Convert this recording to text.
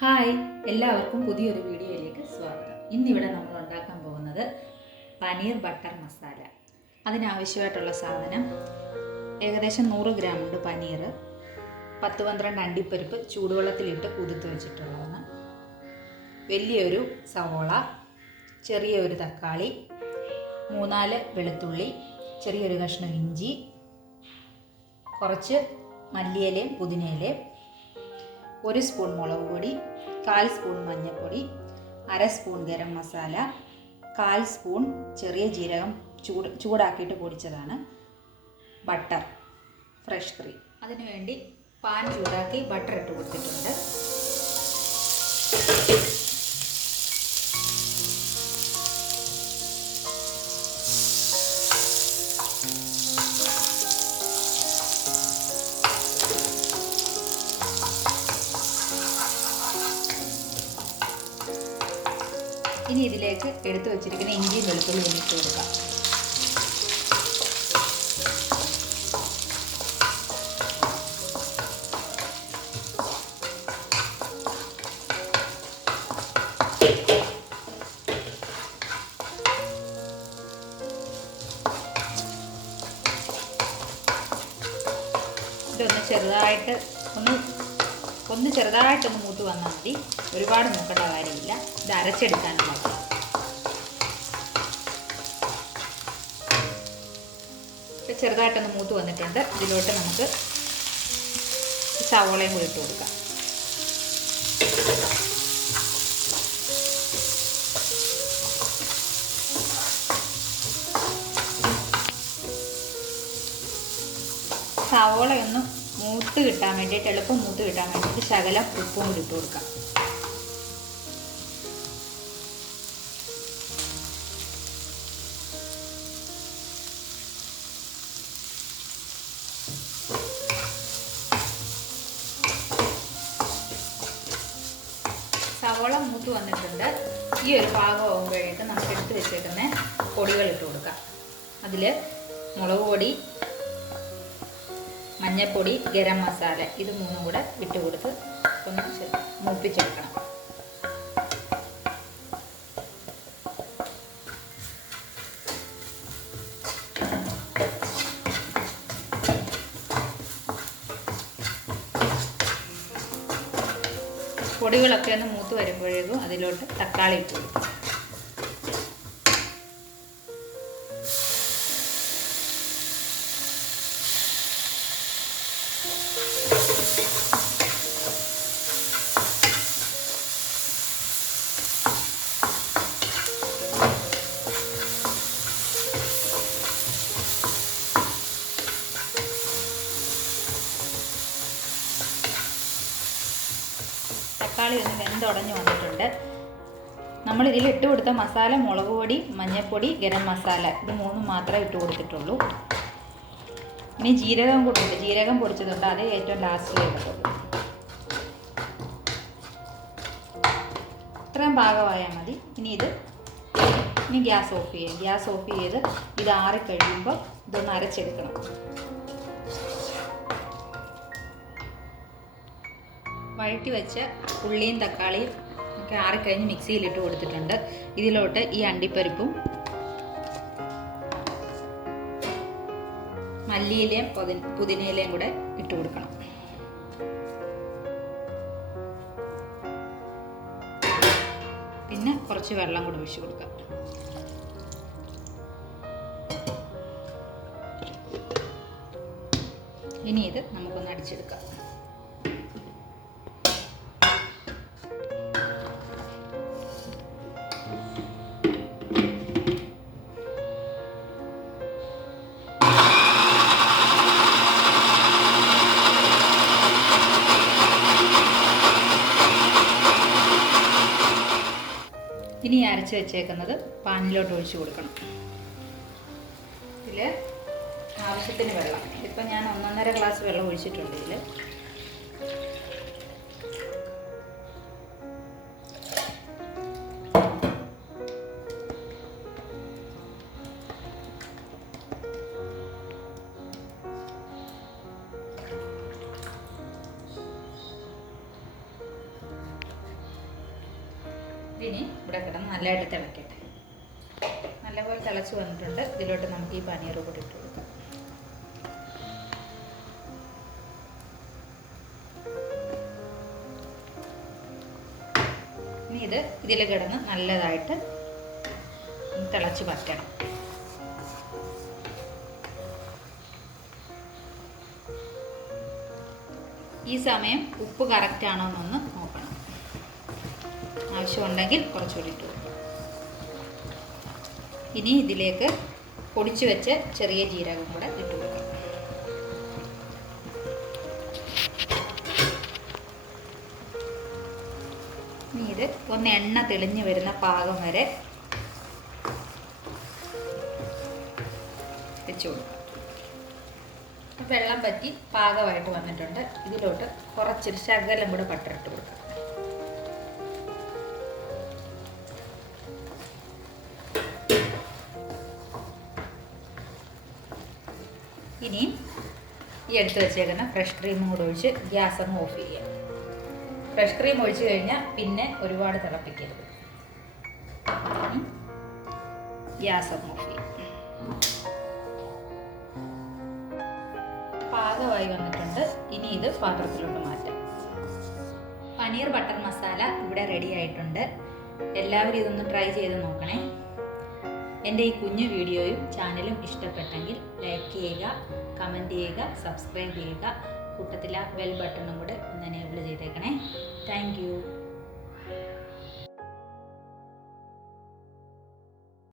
Hi, എല്ലാവർക്കും പുതിയൊരു വീഡിയോയിലേക്ക് സ്വാഗതം. ഇന്നിവിടെ നമ്മൾ ഉണ്ടാക്കാൻ പോകുന്നത് പനീർ ബട്ടർ മസാല. അതിനാവശ്യമായിട്ടുള്ള സാധനം ഏകദേശം 100 ഗ്രാം ഉണ്ട് പനീർ, 10-12 അണ്ടിപ്പരിപ്പ് ചൂടുവെള്ളത്തിലിട്ട് കുതിർത്ത് വെച്ചിട്ടുള്ളതാണ്, വലിയൊരു സവോള, ചെറിയൊരു തക്കാളി, 3-4 വെളുത്തുള്ളി, ചെറിയൊരു കഷ്ണം ഇഞ്ചി, കുറച്ച് മല്ലിയിലയും പുതിനയിലയും, 1 സ്പൂൺ മുളക് പൊടി, 1/4 സ്പൂൺ മഞ്ഞൾപ്പൊടി, 1/2 സ്പൂൺ ഗരം മസാല, 1/4 സ്പൂൺ ചെറിയ ജീരകം ചൂടാക്കിയിട്ട് പൊടിച്ചതാണ്, ബട്ടർ, ഫ്രഷ് ക്രീം. അതിനുവേണ്ടി പാൻ ചൂടാക്കി ബട്ടർ ഇട്ട് കൊടുത്തിട്ടുണ്ട്. ഇനി ഇതിലേക്ക് എടുത്തു വച്ചിരിക്കുന്ന ഇഞ്ചിയും വെളുത്തുള്ളിയും ഇട്ട് കൊടുക്കാം. ഇതൊന്ന് ചെറുതായിട്ടൊന്ന് മൂത്ത് വന്നാൽ മതി, ഒരുപാട് മൂക്കേണ്ട കാര്യമില്ല. ഇത് അരച്ചെടുക്കാനുള്ളത്. ഇപ്പം ചെറുതായിട്ടൊന്ന് മൂത്ത് വന്നിട്ടുണ്ട്. ഇതിലോട്ട് നമുക്ക് സവോളയും കൂടി ഇട്ട് കൊടുക്കാം. സവോളയൊന്ന് മൂത്ത് കിട്ടാൻ വേണ്ടിയിട്ട്, എളുപ്പം മൂത്ത് കിട്ടാൻ വേണ്ടിയിട്ട് ശകലം ഉപ്പും കൂടി ഇട്ട് കൊടുക്കാം. സവോള മൂത്ത് വന്നിട്ടുണ്ട്. ഈ ഒരു പാകമാകുമ്പോഴേക്ക് നമുക്ക് എടുത്ത് വെച്ചേക്കുന്ന പൊടികൾ ഇട്ട് കൊടുക്കാം. അതിൽ മുളക് പൊടി, മഞ്ഞൾപ്പൊടി, ഗരം മസാല, ഇത് 3 കൂടെ ഇട്ട് കൊടുത്ത് ഒന്ന് മൂപ്പിച്ചെടുക്കണം. പൊടികളൊക്കെ ഒന്ന് മൂത്ത് വരുമ്പോഴേക്കും അതിലോട്ട് തക്കാളി ഇട്ട് കൊടുക്കും. തക്കാളി ഒന്ന് വെന്തുടഞ്ഞ് വന്നിട്ടുണ്ട്. നമ്മളിതിൽ ഇട്ട് കൊടുത്ത മസാല മുളക് പൊടി, മഞ്ഞൾപ്പൊടി, ഗരം മസാല, ഇത് 3 മാത്രമേ ഇട്ട് കൊടുത്തിട്ടുള്ളൂ. ഇനി ജീരകം കൂടെ ഉണ്ട്, ജീരകം പൊടിച്ചതുണ്ട്, അത് ഏറ്റവും ലാസ്റ്റിൽ ഇടത്തുള്ളൂ. ഇത്രയും പാകമായാൽ മതി. ഇനി ഗ്യാസ് ഓഫ് ചെയ്യാം. ഗ്യാസ് ഓഫ് ചെയ്ത് ഇത് ആറിക്കഴിയുമ്പോൾ ഇതൊന്ന് അരച്ചെടുക്കണം. വഴറ്റി വെച്ച ഉള്ളിയും തക്കാളിയും ഒക്കെ ആറിക്കഴിഞ്ഞ് മിക്സിയിലിട്ട് കൊടുത്തിട്ടുണ്ട്. ഇതിലോട്ട് ഈ അണ്ടിപ്പരിപ്പും മല്ലിയിലയും പുതിനയിലയും കൂടെ ഇട്ട് കൊടുക്കണം. പിന്നെ കുറച്ച് വെള്ളം കൂടെ ഒഴിച്ച് കൊടുക്കാം. ഇനി ഇത് നമുക്കൊന്ന് അടിച്ചെടുക്കാം. ഇനി അരച്ച് വെച്ചേക്കുന്നത് പാനിലോട്ട് ഒഴിച്ച് കൊടുക്കണം. ഇതിൽ ആവശ്യത്തിന് വെള്ളം, ഇതിപ്പോൾ ഞാൻ 1.5 ഗ്ലാസ് വെള്ളം ഒഴിച്ചിട്ടുണ്ട്. ഇതിൽ ഇതിനി ഇവിടെ കിടന്ന് നല്ലതായിട്ട് തിളക്കട്ടെ. നല്ലപോലെ തിളച്ച് വന്നിട്ടുണ്ട്. ഇതിലോട്ട് നമുക്ക് ഈ പനീർ കൂടി ഇട്ട് കൊടുക്കാം. ഇനി ഇതിൽ കിടന്ന് നല്ലതായിട്ട് തിളച്ച് വറ്റണം. ഈ സമയം ഉപ്പ് കറക്റ്റ് ആണോ എന്നൊന്ന് നോക്കണം. ആവശ്യമുണ്ടെങ്കിൽ കുറച്ചുകൂടി ഇട്ട് കൊടുക്കാം. ഇനി ഇതിലേക്ക് പൊടിച്ചു വെച്ച ചെറിയ ജീരകം കൂടെ ഇട്ട് കൊടുക്കാം. ഇനി ഇത് ഒന്ന് എണ്ണ തെളിഞ്ഞ് വരുന്ന പാകം വരെ വെച്ച് കൊടുക്കാം. വെള്ളം പറ്റി പാകമായിട്ട് വന്നിട്ടുണ്ട്. ഇതിലോട്ട് കുറച്ചൊരു ശകലം കൂടെ ബട്ടർ ഇട്ട് കൊടുക്കാം. ഇനി ഈ എടുത്ത് വെച്ചേക്കുന്ന ഫ്രഷ് ക്രീമും കൂടെ ഒഴിച്ച് ഗ്യാസ് അങ്ങ് ഓഫ് ചെയ്യാം. ഫ്രഷ് ക്രീം ഒഴിച്ച് കഴിഞ്ഞാൽ പിന്നെ ഒരുപാട് തിളപ്പിക്കരുത്. ഗ്യാസ് അങ്ങ് ഓഫ് ചെയ്യാം. പാകമായി വന്നിട്ടുണ്ട്. ഇനി ഇത് പാത്രത്തിലോട്ട് മാറ്റാം. പനീർ ബട്ടർ മസാല ഇവിടെ റെഡി ആയിട്ടുണ്ട്. എല്ലാവരും ഇതൊന്ന് ട്രൈ ചെയ്ത് നോക്കണേ. എൻ്റെ ഈ കുഞ്ഞു വീഡിയോയും ചാനലും ഇഷ്ടപ്പെട്ടെങ്കിൽ ലൈക്ക് ചെയ്യുക, കമൻറ്റ് ചെയ്യുക, സബ്സ്ക്രൈബ് ചെയ്യുക. കൂട്ടത്തിൽ ആ ബെൽ ബട്ടണും കൂടെ ഒന്ന് എനേബിൾ ചെയ്തേക്കണേ. Thank you.